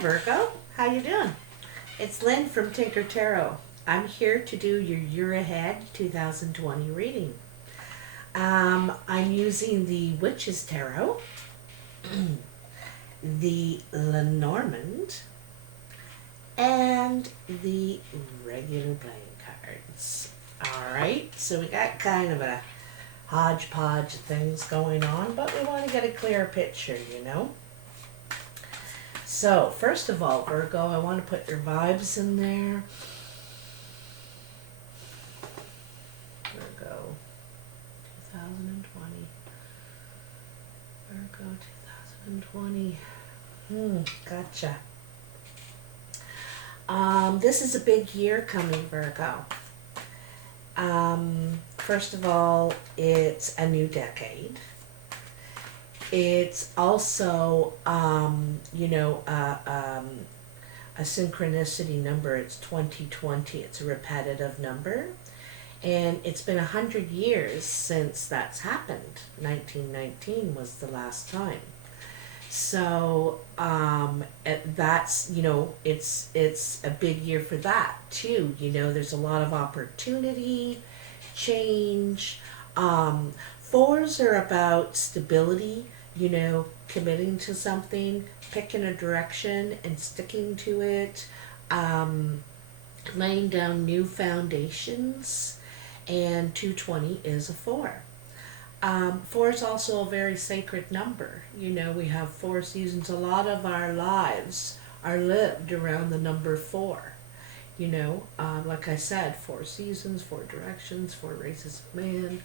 Virgo, how you doing? It's Lynn from Tinker Tarot. I'm here to do your year ahead 2020 reading. I'm using the Witch's Tarot, the Lenormand, and the regular playing cards. Alright, so we got kind of a hodgepodge of things going on, but we want to get a clear picture, you know? So, first of all, Virgo, I want to put your vibes in there. Virgo, 2020. Virgo, 2020. Gotcha. This is a big year coming, Virgo. First of all, it's a new decade. It's also, a synchronicity number. It's 2020. It's a repetitive number. And it's been 100 years since that's happened. 1919 was the last time. So that's, it's a big year for that too. There's a lot of opportunity, change. Fours are about stability, committing to something, picking a direction and sticking to it, laying down new foundations, and 220 is a 4. 4 is also a very sacred number. We have 4 seasons. A lot of our lives are lived around the number 4. Like I said, 4 seasons, 4 directions, 4 races of man,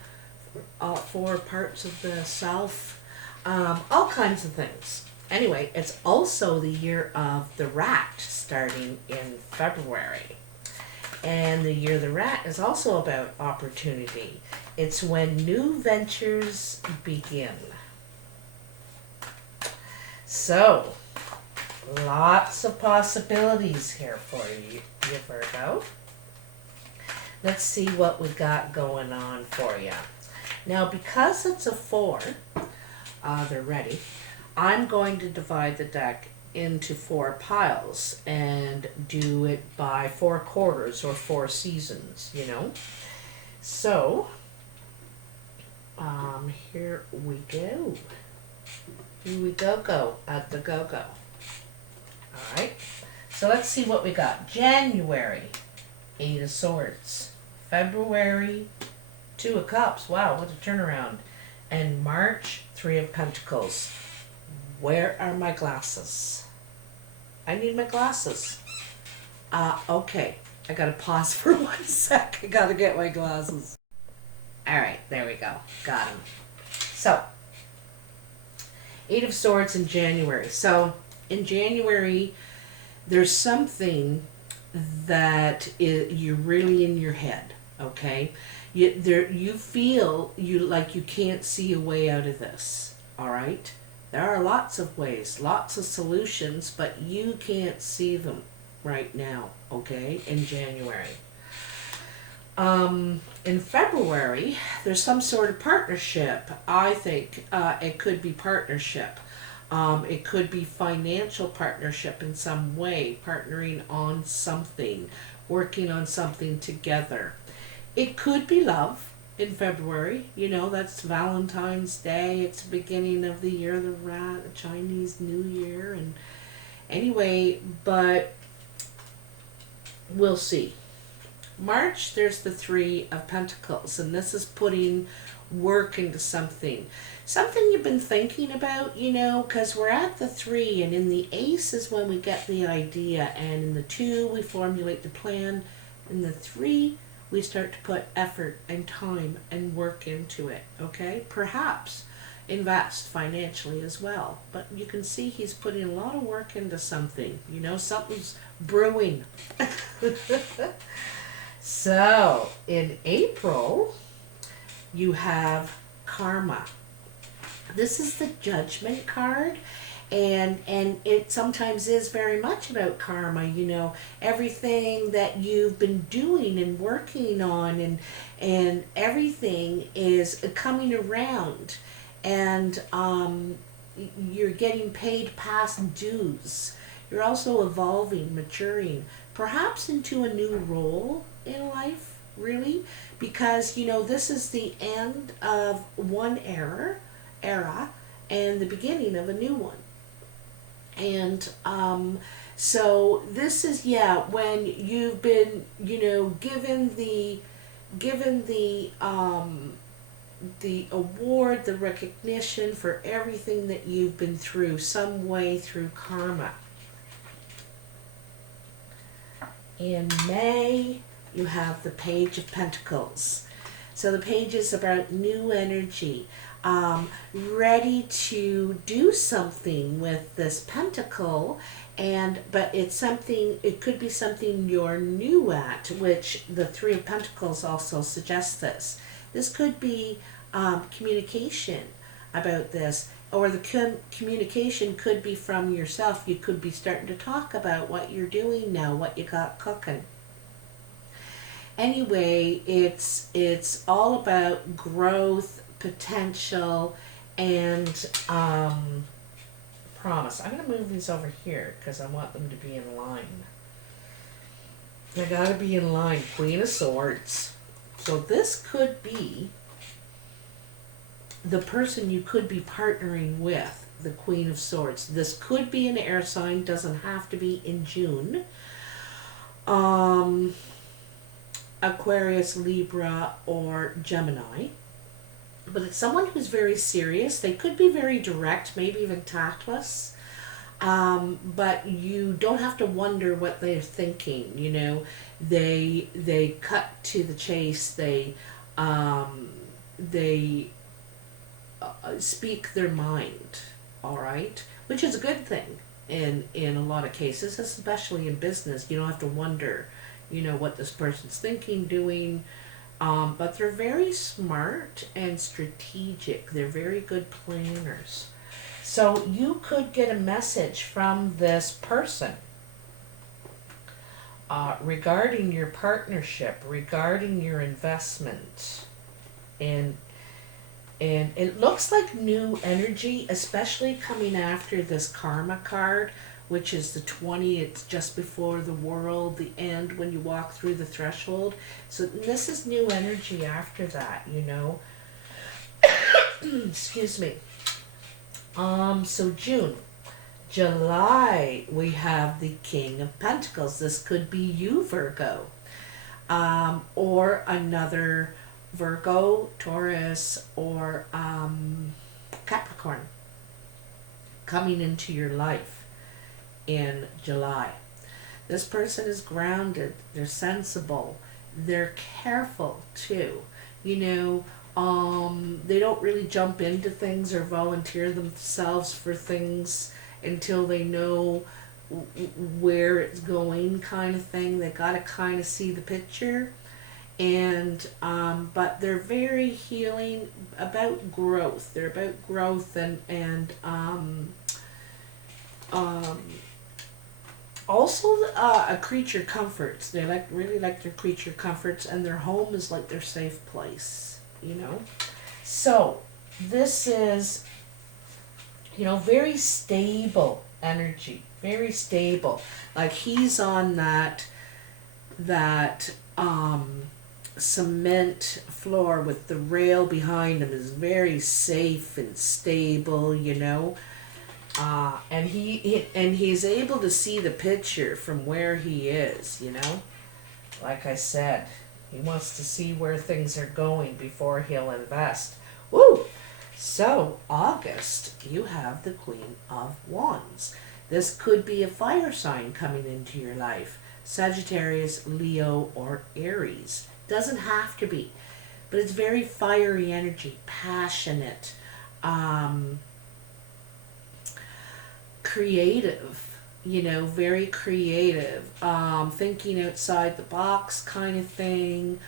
4 parts of the self, all kinds of things. Anyway, it's also the year of the rat, starting in February. And the year of the rat is also about opportunity. It's when new ventures begin. So, lots of possibilities here for you, Virgo. Let's see what we got going on for you. Now, because it's a 4, they're ready, I'm going to divide the deck into 4 piles and do it by 4 quarters or 4 seasons, So, here we go. Here we go at the go-go. Alright, so let's see what we got. January, 8 of Swords. February, 2 of Cups. Wow, what a turnaround. And March, 3 of Pentacles. Where are my glasses? I need my glasses. Okay. I gotta pause for 1 sec. I gotta get my glasses. Alright, there we go. Got them. So, 8 of Swords in January. So, in January, there's something that you're really in your head, okay? You feel like you can't see a way out of this, all right? There are lots of ways, lots of solutions, but you can't see them right now, okay, in January. In February, there's some sort of partnership. I think it could be partnership. It could be financial partnership in some way, partnering on something, working on something together. It could be love in February. That's Valentine's Day. It's the beginning of the year of the rat, the Chinese New Year. And anyway, but we'll see. March, there's the 3 of Pentacles, and this is putting work into something. Something you've been thinking about, because we're at the 3, and in the Ace is when we get the idea, and in the 2, we formulate the plan. In the 3, we start to put effort and time and work into it, okay? Perhaps invest financially as well. But you can see he's putting a lot of work into something. Something's brewing. So, in April, you have Karma. This is the Judgment card. And it sometimes is very much about karma, everything that you've been doing and working on, and everything is coming around, and you're getting paid past dues. You're also evolving, maturing, perhaps into a new role in life, really, because this is the end of one era and the beginning of a new one. And so this is, yeah, when you've been, given the award, the recognition for everything that you've been through, some way through karma. In May, you have the Page of Pentacles. So the page is about new energy, ready to do something with this pentacle, but it could be something you're new at, which the Three of Pentacles also suggests this. This could be communication about this, or the communication could be from yourself. You could be starting to talk about what you're doing now, what you got cooking. Anyway, it's all about growth, potential, and promise. I'm going to move these over here because I want them to be in line. They got to be in line. Queen of Swords. So this could be the person you could be partnering with, the Queen of Swords. This could be an air sign, doesn't have to be in June. Aquarius, Libra, or Gemini. But it's someone who's very serious. They could be very direct, maybe even tactless. But you don't have to wonder what they're thinking. They cut to the chase. They speak their mind. All right, which is a good thing in a lot of cases, especially in business. You don't have to wonder, what this person's thinking, doing. But they're very smart and strategic. They're very good planners. So you could get a message from this person regarding your partnership, regarding your investment. And it looks like new energy, especially coming after this karma card, which is the 20. It's just before the world, the end, when you walk through the threshold. So this is new energy after that, Excuse me. So June. July, we have the King of Pentacles. This could be you, Virgo. Or another Virgo, Taurus, or Capricorn coming into your life in July. This person is grounded, they're sensible, they're careful too. They don't really jump into things or volunteer themselves for things until they know where it's going, kind of thing. They got to kind of see the picture. And but they're very healing, about growth. They're about growth and also a creature comforts. They really like their creature comforts, and their home is like their safe place, So this is, very stable energy, very stable. Like he's on that cement floor with the rail behind him, is very safe and stable, and he's able to see the picture from where he is, Like I said, he wants to see where things are going before he'll invest. Woo! So, August, you have the Queen of Wands. This could be a fire sign coming into your life. Sagittarius, Leo, or Aries. Doesn't have to be, but it's very fiery energy, passionate, creative, very creative, thinking outside the box kind of thing.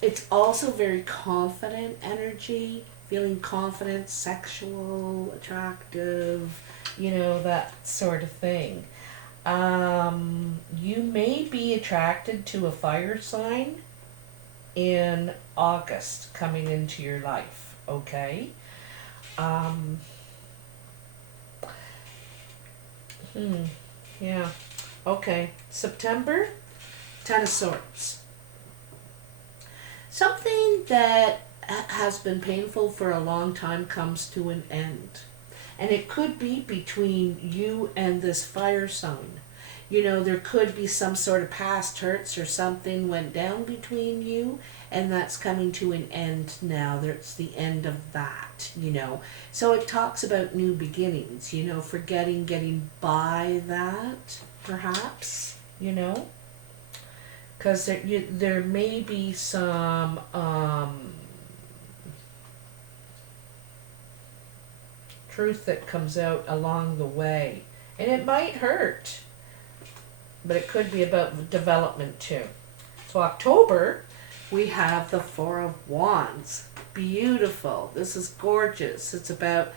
It's also very confident energy, feeling confident, sexual, attractive, that sort of thing. You may be attracted to a fire sign in August coming into your life, okay? Yeah. Okay. September, Ten of Swords. Something that has been painful for a long time comes to an end. And it could be between you and this fire sign. You know, there could be some sort of past hurts or something went down between you, and that's coming to an end now. There's the end of that, you know. So it talks about new beginnings, you know, forgetting, getting by that, perhaps, you know. Because there may be some truth that comes out along the way. And it might hurt, but it could be about development too. So October, we have the Four of Wands. Beautiful. This is gorgeous. It's about,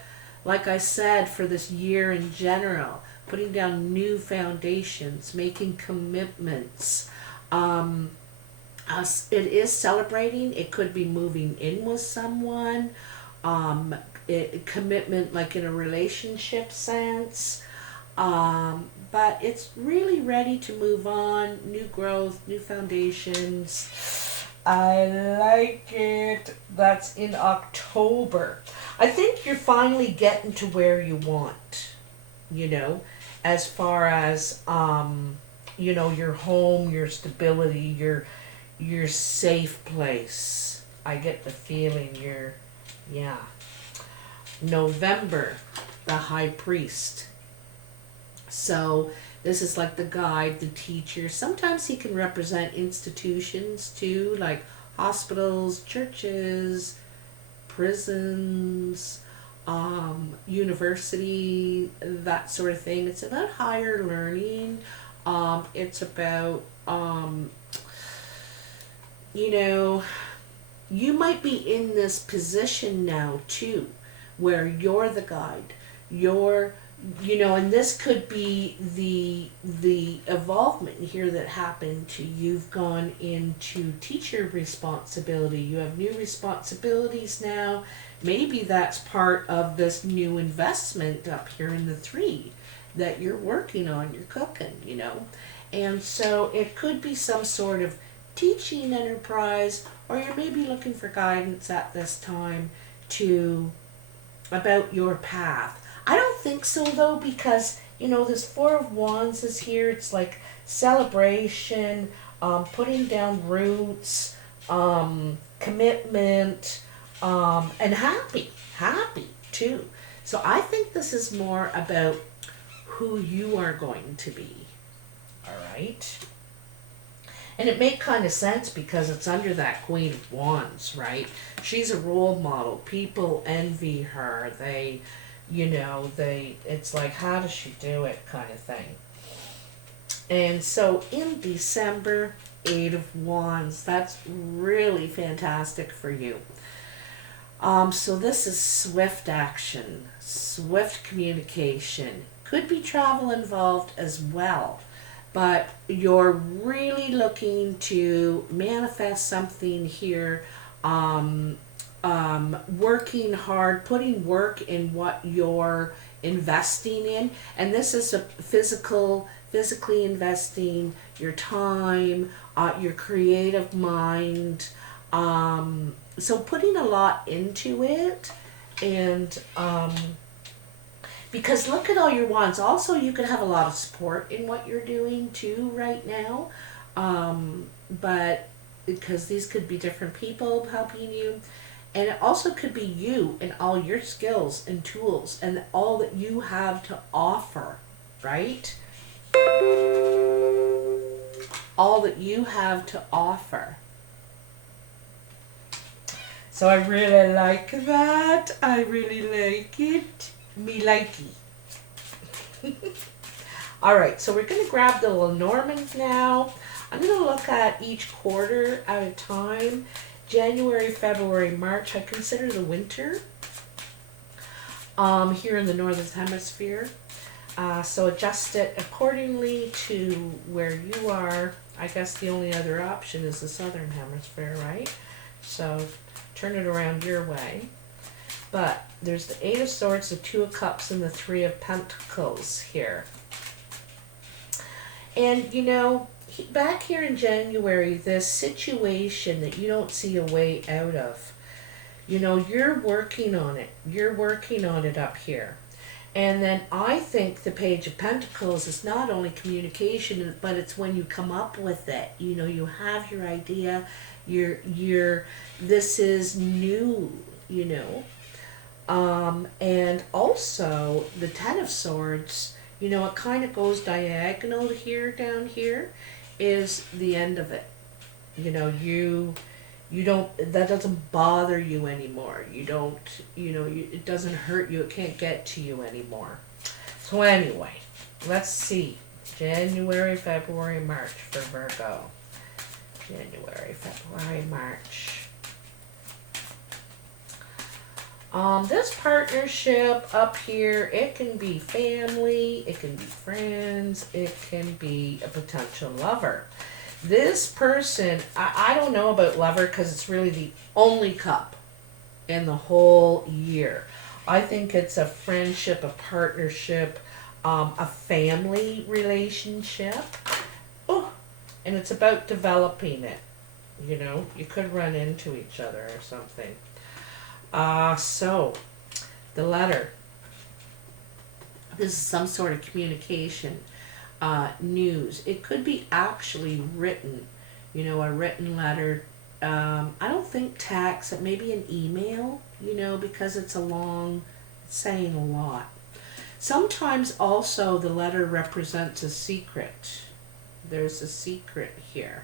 like I said, for this year in general, putting down new foundations, making commitments. It is celebrating. It could be moving in with someone. Commitment like in a relationship sense. But it's really ready to move on. New growth, new foundations. I like it. That's in October. I think you're finally getting to where you want, you know, as far as, you know, your home, your stability, your safe place. I get the feeling yeah. November, the High Priest. So this is like the guide, the teacher. Sometimes he can represent institutions too, like hospitals, churches, prisons, university, that sort of thing. It's about higher learning. It's about, you know, you might be in this position now too, where you're the guide, you know, and this could be the evolvement here that happened to you. You've gone into teacher responsibility. You have new responsibilities now. Maybe that's part of this new investment up here in the 3 that you're working on, you're cooking, you know. And so it could be some sort of teaching enterprise, or you're maybe looking for guidance at this time about your path. I don't think so though, because, you know, this Four of Wands is here. It's like celebration, putting down roots, commitment, and happy too. So I think this is more about who you are going to be. All right. And it made kind of sense because it's under that Queen of Wands, right? She's a role model. People envy her. They, you know, it's like, how does she do it kind of thing. And so in December, 8 of Wands, that's really fantastic for you. So this is swift action, swift communication. Could be travel involved as well. But you're really looking to manifest something here, working hard, putting work in what you're investing in. And this is a physically investing your time, your creative mind. So putting a lot into it. And because look at all your wands. Also, you could have a lot of support in what you're doing too right now. But because these could be different people helping you. And it also could be you and all your skills and tools and all that you have to offer, right? All that you have to offer. So I really like that. I really like it. Me likey. All right, so we're going to grab the Lenormand now. I'm going to look at each quarter at a time. January, February, March, I consider the winter here in the Northern Hemisphere. So adjust it accordingly to where you are. I guess the only other option is the Southern Hemisphere, right? So turn it around your way. But there's the 8 of Swords, the 2 of Cups, and the 3 of Pentacles here. And you know, back here in January, this situation that you don't see a way out of, you know, you're working on it. You're working on it up here. And then I think the Page of Pentacles is not only communication, but it's when you come up with it. You know, you have your idea. This is new. You know, and also the Ten of Swords. You know, it kind of goes diagonal here, down here, is the end of it. You know, you don't, that doesn't bother you anymore. You don't, you know, it doesn't hurt you. It can't get to you anymore. So anyway, let's see. January, February, March for Virgo. January, February, March. This partnership up here, it can be family, it can be friends, it can be a potential lover. This person, I don't know about lover because it's really the only cup in the whole year. I think it's a friendship, a partnership, a family relationship. Oh, and it's about developing it. You know, you could run into each other or something. So, the letter. This is some sort of communication. News. It could be actually written, you know, a written letter. I don't think text, it may be an email, you know, because it's saying a lot. Sometimes also the letter represents a secret. There's a secret here.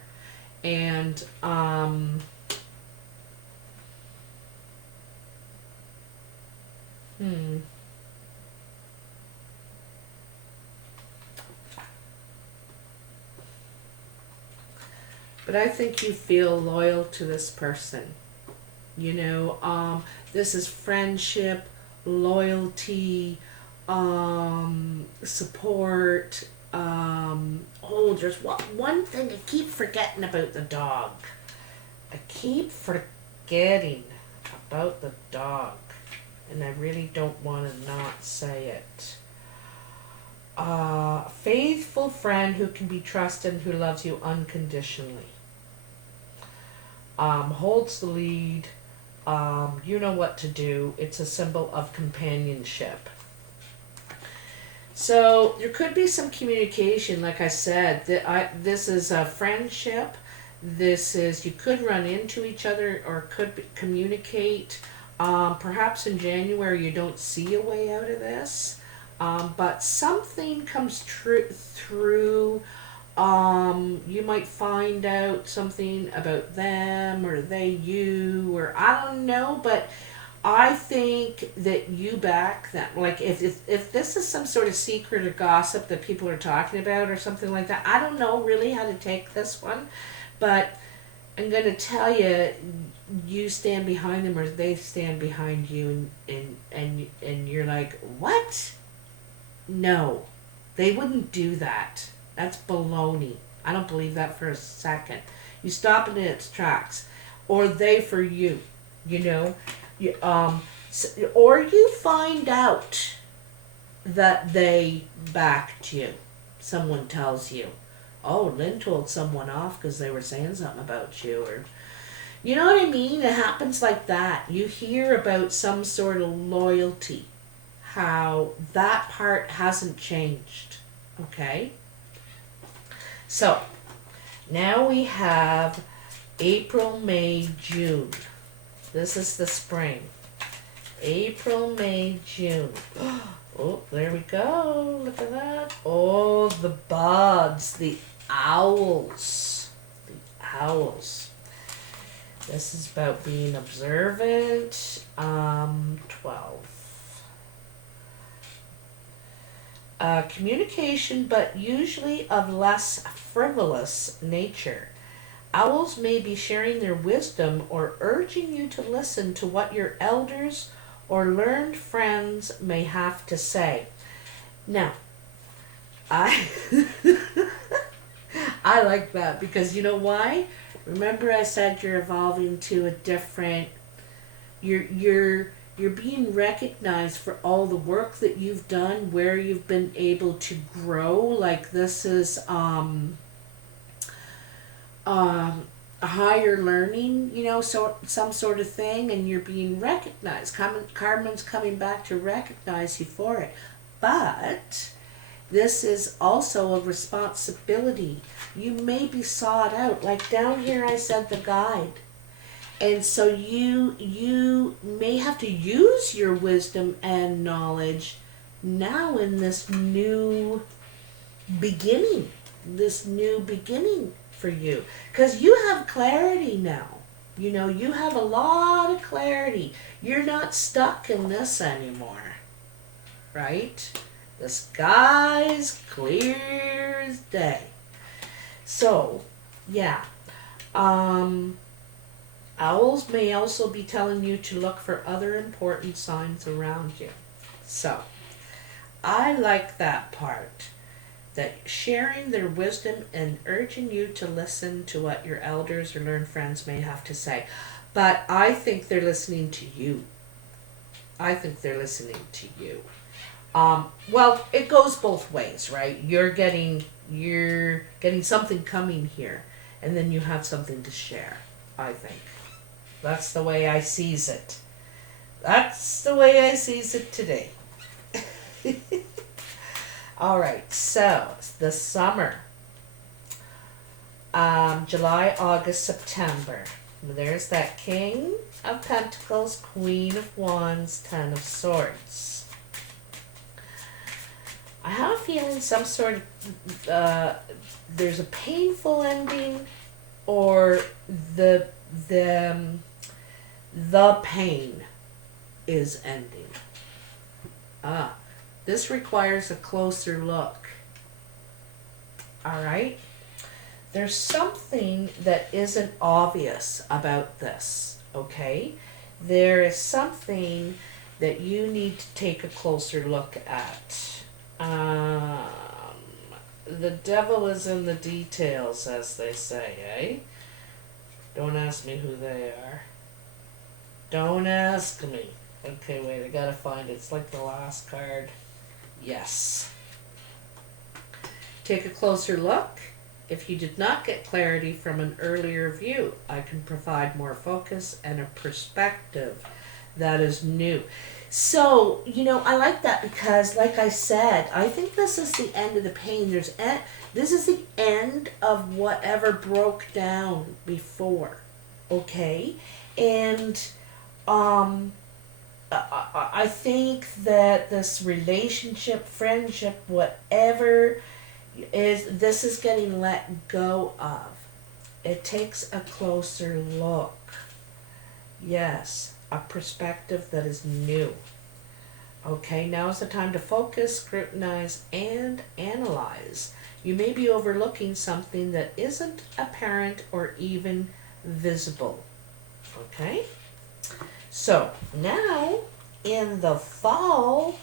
And, But I think you feel loyal to this person. You know, this is friendship, loyalty, support. There's one thing I keep forgetting about the dog. I keep forgetting about the dog. And I really don't want to not say it. Faithful friend who can be trusted and who loves you unconditionally. Holds the lead. You know what to do. It's a symbol of companionship. So there could be some communication, like I said. This is a friendship. This is, you could run into each other or could communicate. Perhaps in January you don't see a way out of this. But something comes through. You might find out something about them or they you, or I don't know, but I think that you back them. Like if this is some sort of secret or gossip that people are talking about or something like that, I don't know really how to take this one, but I'm going to tell you, you stand behind them or they stand behind you, and you're like, what? No, they wouldn't do that. That's baloney. I don't believe that for a second. You stop it in its tracks. Or they for you, you know. Or you find out that they backed you. Someone tells you, oh, Lynn told someone off because they were saying something about you. Or, you know what I mean? It happens like that. You hear about some sort of loyalty. How that part hasn't changed. Okay? So, now we have April, May, June. This is the spring. April, May, June. Oh, there we go. Look at that. Oh, the buds, the owls. The owls. This is about being observant. 12. Communication, but usually of less frivolous nature. Owls may be sharing their wisdom or urging you to listen to what your elders or learned friends may have to say. Now, I I like that because you know why? Remember I said you're evolving to a different, you're You're being recognized for all the work that you've done, where you've been able to grow. Like this is a higher learning, you know, so some sort of thing, and you're being recognized. Carmen's coming back to recognize you for it. But this is also a responsibility. You may be sought out. Like down here I said the guide. And so you may have to use your wisdom and knowledge now in this new beginning. For you, because you have clarity now. You know, you have a lot of clarity. You're not stuck in this anymore, right? The sky's clear as day. So yeah, owls may also be telling you to look for other important signs around you. So I like that part, that sharing their wisdom and urging you to listen to what your elders or learned friends may have to say. But I think they're listening to you. Well, it goes both ways, right? You're getting something coming here, and then you have something to share, I think. That's the way I sees it. That's the way I sees it today. All right, so the summer, July, August, September. There's that King of Pentacles, Queen of Wands, Ten of Swords. I have a feeling some sort of, there's a painful ending, or the pain is ending. This requires a closer look. All right? There's something that isn't obvious about this, okay? There is something that you need to take a closer look at. The devil is in the details, as they say, eh? Don't ask me who they are. Don't ask me. Okay, wait, I gotta find it. It's like the last card. Yes. Take a closer look. If you did not get clarity from an earlier view, I can provide more focus and a perspective that is new. So, you know, I like that because, like I said, I think this is the end of the pain. This is the end of whatever broke down before, okay? And I think that this relationship, friendship, whatever this is getting let go of. It takes a closer look. Yes, a perspective that is new. Okay, now is the time to focus, scrutinize, and analyze. You may be overlooking something that isn't apparent or even visible. Okay? So, now, in the fall,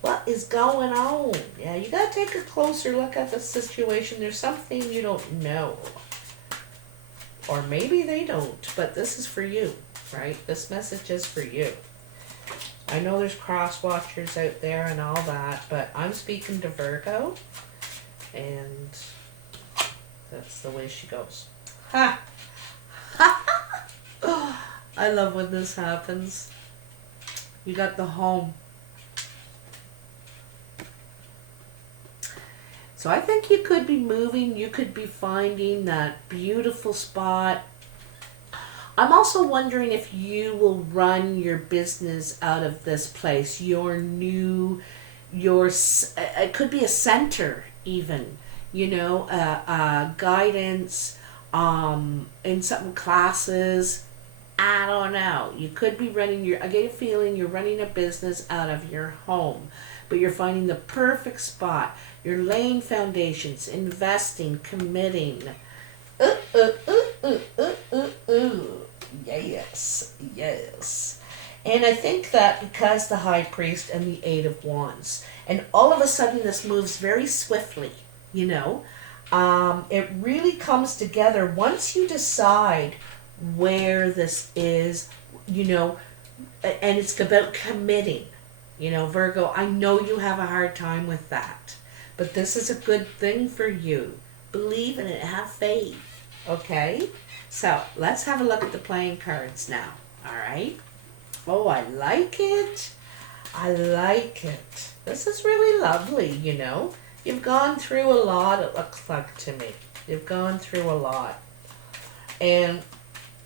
what is going on? Yeah, you got to take a closer look at the situation. There's something you don't know. Or maybe they don't, but this is for you, right? This message is for you. I know there's cross watchers out there and all that, but I'm speaking to Virgo, and that's the way she goes. Ha! Oh, I love when this happens. You got the home. So I think you could be moving. You could be finding that beautiful spot. I'm also wondering if you will run your business out of this place. It could be a center even, you know, guidance, in some classes. I don't know. You could be I get a feeling you're running a business out of your home, but you're finding the perfect spot. You're laying foundations, investing, committing. Yes, yes. And I think that because the High Priest and the Eight of Wands, and all of a sudden this moves very swiftly, you know, it really comes together once you decide where this is, you know, and it's about committing. You know, Virgo, I know you have a hard time with that, but this is a good thing for you. Believe in it, have faith. Okay? So let's have a look at the playing cards now. All right? Oh, I like it. I like it. This is really lovely, you know. You've gone through a lot, it looks like to me. You've gone through a lot. And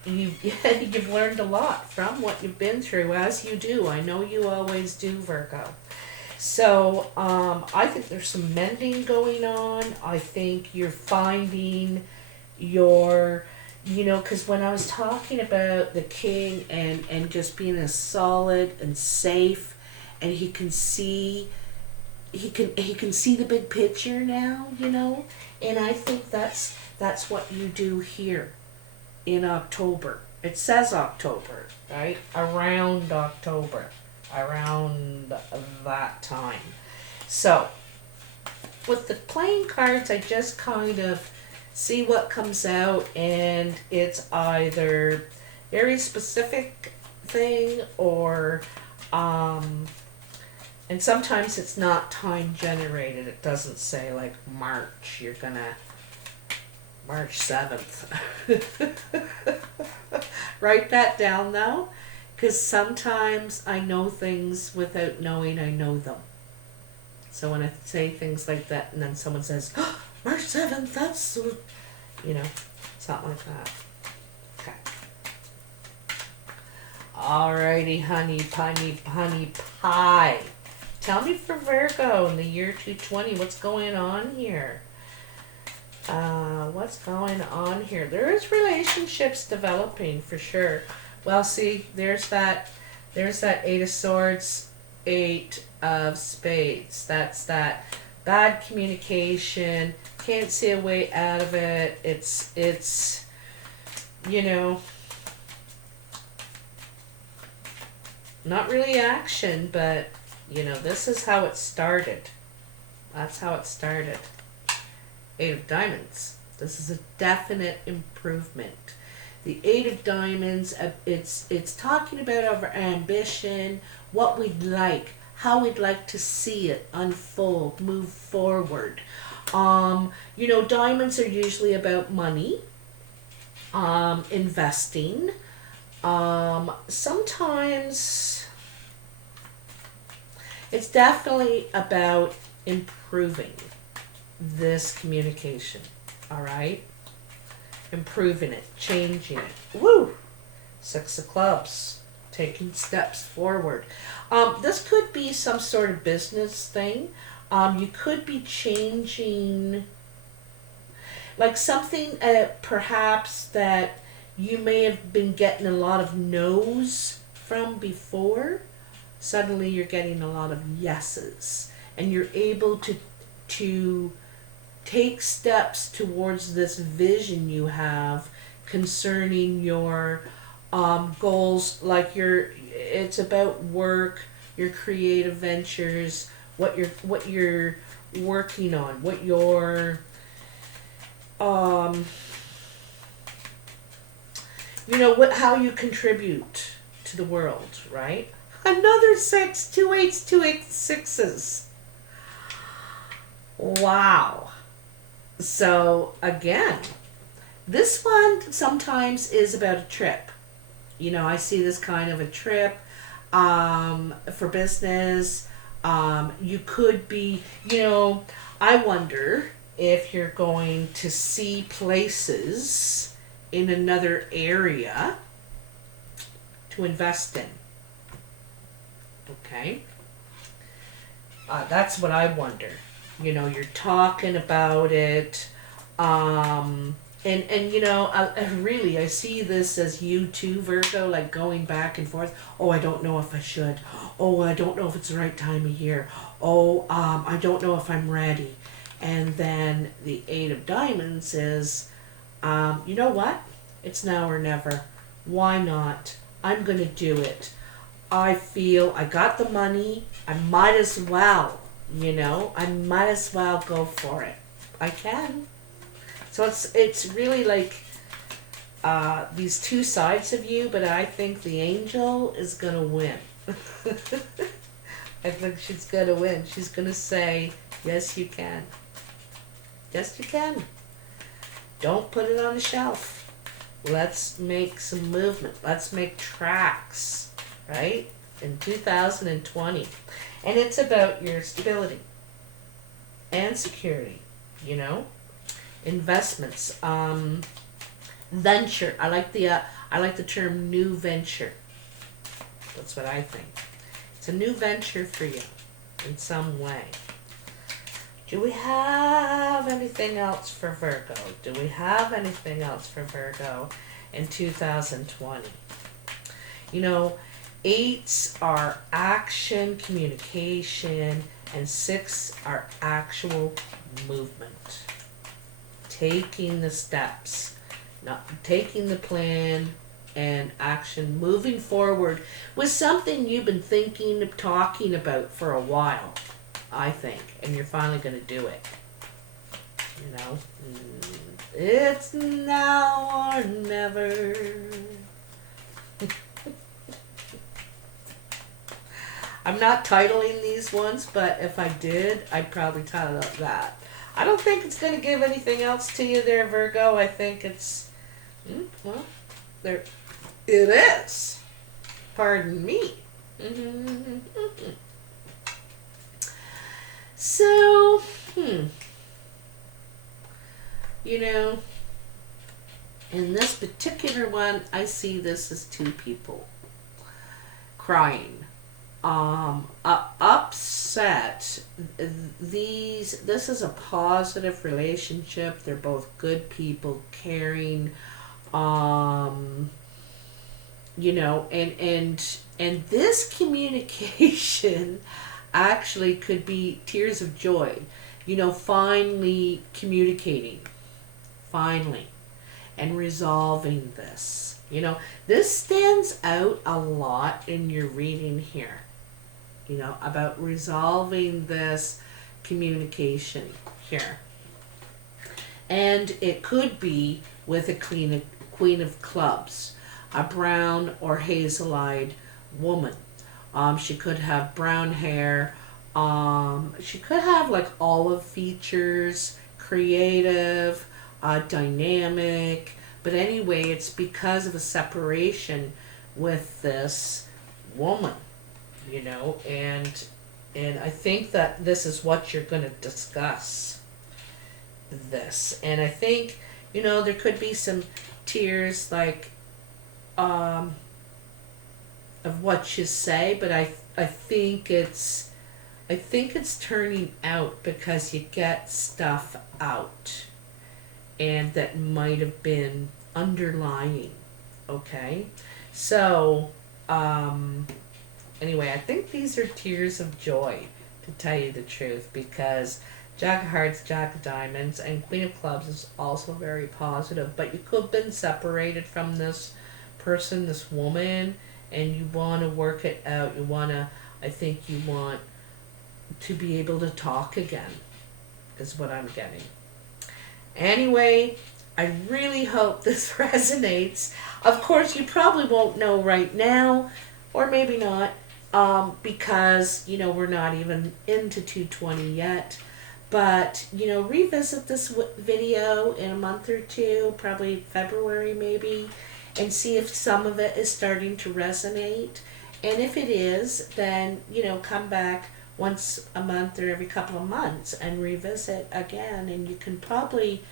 you've learned a lot from what you've been through, as you do. I know you always do, Virgo. So I think there's some mending going on. I think you're finding your, you know, because when I was talking about the king and just being as solid and safe, and he can see the big picture now, you know, and I think that's what you do here in October. It says October, right? Around October, around that time. So with the playing cards, I just kind of see what comes out, and it's either very specific thing or and sometimes it's not time generated. It doesn't say like March, you're gonna March 7th. Write that down though, because sometimes I know things without knowing I know them. So when I say things like that and then someone says, oh, March 7th, that's, you know, something like that. Okay. Alrighty, honey pie. Tell me for Virgo in the year 220, what's going on here? What's going on here? There is relationships developing for sure. Well, see, there's that Eight of Swords, Eight of Spades. That's that bad communication. Can't see a way out of it. It's you know, not really action, but you know, this is how it started. That's how it started. Eight of Diamonds. This is a definite improvement. The Eight of Diamonds, it's talking about our ambition, what we'd like, how we'd like to see it unfold, move forward. You know, diamonds are usually about money, investing. Sometimes it's definitely about improving this communication, all right? Improving it, changing it. Woo! Six of Clubs, taking steps forward. This could be some sort of business thing. You could be changing, like something perhaps that you may have been getting a lot of no's from before. Suddenly you're getting a lot of yeses, and you're able to take steps towards this vision you have concerning your goals. Like it's about work, your creative ventures, what you're working on, what you're you know, how you contribute to the world, right? Another 6, 2 8s, 2 6s. Wow. So again, this one sometimes is about a trip. You know, I see this kind of a trip for business. You could be, you know, I wonder if you're going to see places in another area to invest in. Okay? That's what I wonder. You know, you're talking about it. And you know, I see this as you too, Virgo, like going back and forth. Oh, I don't know if I should. Oh, I don't know if it's the right time of year. Oh, I don't know if I'm ready. And then the Eight of Diamonds is, you know what? It's now or never. Why not? I'm going to do it. I feel I got the money. I might as well, you know, I might as well go for it. I can. So it's really like these two sides of you, but I think the angel is going to win. I think she's going to win. She's going to say, yes, you can. Yes, you can. Don't put it on the shelf. Let's make some movement. Let's make tracks, right? In 2020. And it's about your stability and security, you know? Investments. Venture. I like the term new venture. That's what I think. It's a new venture for you in some way. Do we have anything else for Virgo? Do we have anything else for Virgo in 2020? You know, 8s are action, communication, and 6 are actual movement. Taking the steps, not taking the plan and action, moving forward with something you've been thinking of talking about for a while, I think, and you're finally going to do it. You know, it's now or never. I'm not titling these ones, but if I did, I'd probably title it that. I don't think it's going to give anything else to you there, Virgo. I think it's, well, there it is. Pardon me. So, you know, in this particular one, I see this as two people crying. Upset. This is a positive relationship. They're both good people, caring, you know, and this communication actually could be tears of joy, you know, finally communicating, finally, and resolving this. You know, this stands out a lot in your reading here, you know, about resolving this communication here. And it could be with a queen of clubs, a brown or hazel-eyed woman. She could have brown hair. She could have like olive features, creative, dynamic. But anyway, it's because of a separation with this woman, you know, and I think that this is what you're going to discuss. This, and I think, you know, there could be some tears, like, of what you say, but I think it's turning out because you get stuff out, and that might have been underlying. Okay, so anyway, I think these are tears of joy, to tell you the truth, because Jack of Hearts, Jack of Diamonds, and Queen of Clubs is also very positive. But you could have been separated from this person, this woman, and you want to work it out. I think you want to be able to talk again, is what I'm getting. Anyway, I really hope this resonates. Of course, you probably won't know right now, or maybe not, because, you know, we're not even into 220 yet. But, you know, revisit this video in a month or two, probably February maybe, and see if some of it is starting to resonate. And if it is, then, you know, come back once a month or every couple of months and revisit again, and you can probably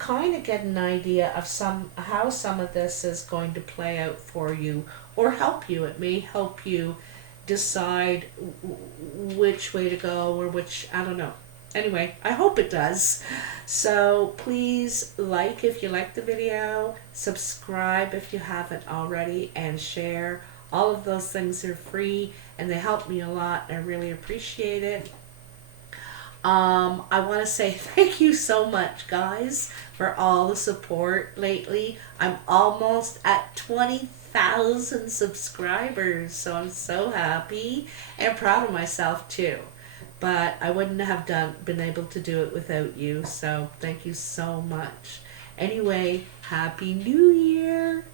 kind of get an idea of how some of this is going to play out for you, or help you. It may help you decide which way to go, or which, I don't know. Anyway, I hope it does. So please like if you like the video, subscribe if you haven't already, and share. All of those things are free, and they help me a lot. I really appreciate it. I want to say thank you so much, guys, for all the support lately. I'm almost at 20,000 subscribers, so I'm so happy and proud of myself too. But I wouldn't have been able to do it without you, so thank you so much. Anyway, Happy New Year!